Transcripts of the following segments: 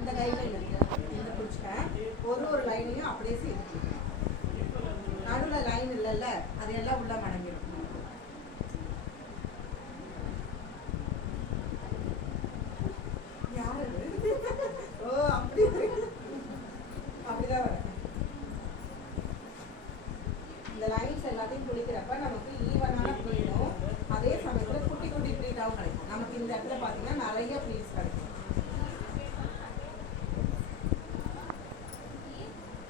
இந்த கையில் இந்த பிடிச்சிட்டேன். ஒரு லைனையும் அப்படியே சேர்த்து நடுவில் லைன் இல்லைல்ல, அதையெல்லாம் உள்ள மடங்கிடும். யாரு? ஓ, அப்படிதான் வர. இந்த லைன்ஸ் எல்லாத்தையும் குளிக்கிறப்ப நமக்கு ஈவனான புரியணும். அதே சமயத்தில் குட்டி குட்டி ப்ளீட்டாகவும் கிடைக்கும். நமக்கு இந்த இடத்துல பார்த்தீங்கன்னா நிறைய ப்ளீட்ஸ் கிடைக்கும்.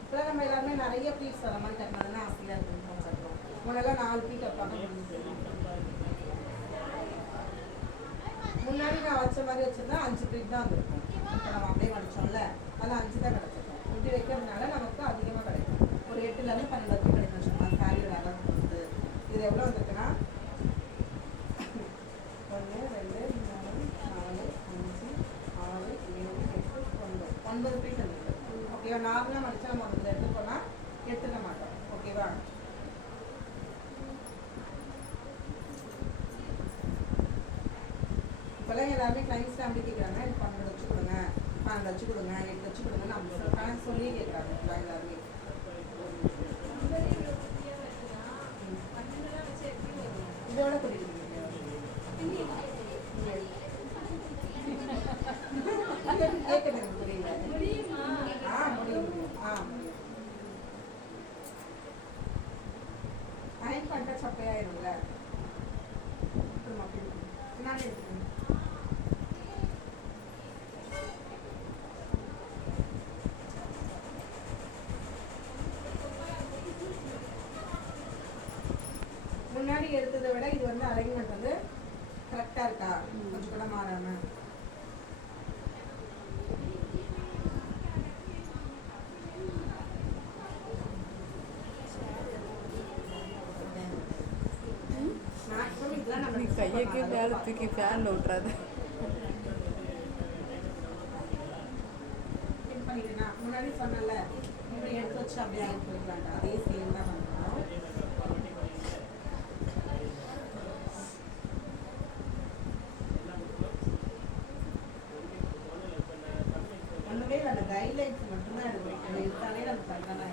இப்போ நம்ம எல்லாருமே நிறைய ப்ளீட்ஸ் வர மாதிரி கட்டினதுன்னா ஆசையாக இருக்குன்னு கட்டுறோம். முன்னெல்லாம் 4 ப்ளீட் வைப்பாங்க. முன்னாடி நான் வச்ச மாதிரி வச்சிருந்தா 5 ப்ளீட் தான் வந்துருக்கும். இப்போ நம்ம அப்படியே வடிச்சோம்ல, அதில் 5 தான் கிடைச்சிருக்கும். இப்படி வைக்கிறதுனால நமக்கு அதிகமாக கிடைக்கும். ஒரு 8லேருந்து 12 வரைக்கும் கிடைக்கும் வச்சுக்கோங்க. சாரியோட அளவு கொடுத்து இது எவ்வளோ வந்துருக்குன்னா 1 2 3 4 5 6 7 8 9 ப்ளீட் வந்துருக்கு. ஓகேவா? நார்மலாக மடிச்சா நம்ம அதில் எடுத்து போனால் எடுத்துக்க மாட்டோம். ஓகேவா? இப்போல்லாம் எல்லாருமே கிளைண்ட்ஸ் அப்படி கேட்குறாங்க, எனக்கு 12 வச்சு கொடுங்க, 12 வச்சு கொடுங்க, 8 வச்சு கொடுங்கன்னு நம்ம கணக்கு சொல்லி கேட்குறாங்க எல்லாருமே. இதோட கூட்டிட்டு கேட்குறது எனக்கு புரியல. முடியும். அயன் பண்ணிட்டா சப்பையாயிரும்ல. பின்னாடி எடுத்துக்கணும். முன்னாடி எடுத்ததை விட இது வந்து அலைன்மெண்ட் வந்து கரெக்டாக இருக்கா? கொஞ்சம் கூட மாறாம. கையக்கு மேலே தூக்கி ஃபேனில் விட்றாது. முன்னாடி சொன்னல, இப்படி எடுத்து வச்சு அப்படியே அழைப்பு போய்க்கலாங்க. அதே சேம் தான் பண்ணுறோம். ஒன்றுமே இல்லை, அந்த கைட்லைன்ஸ் மட்டும்தான் எடுக்கணும். எடுத்தாலே நம்ம கரெக்டாக தான்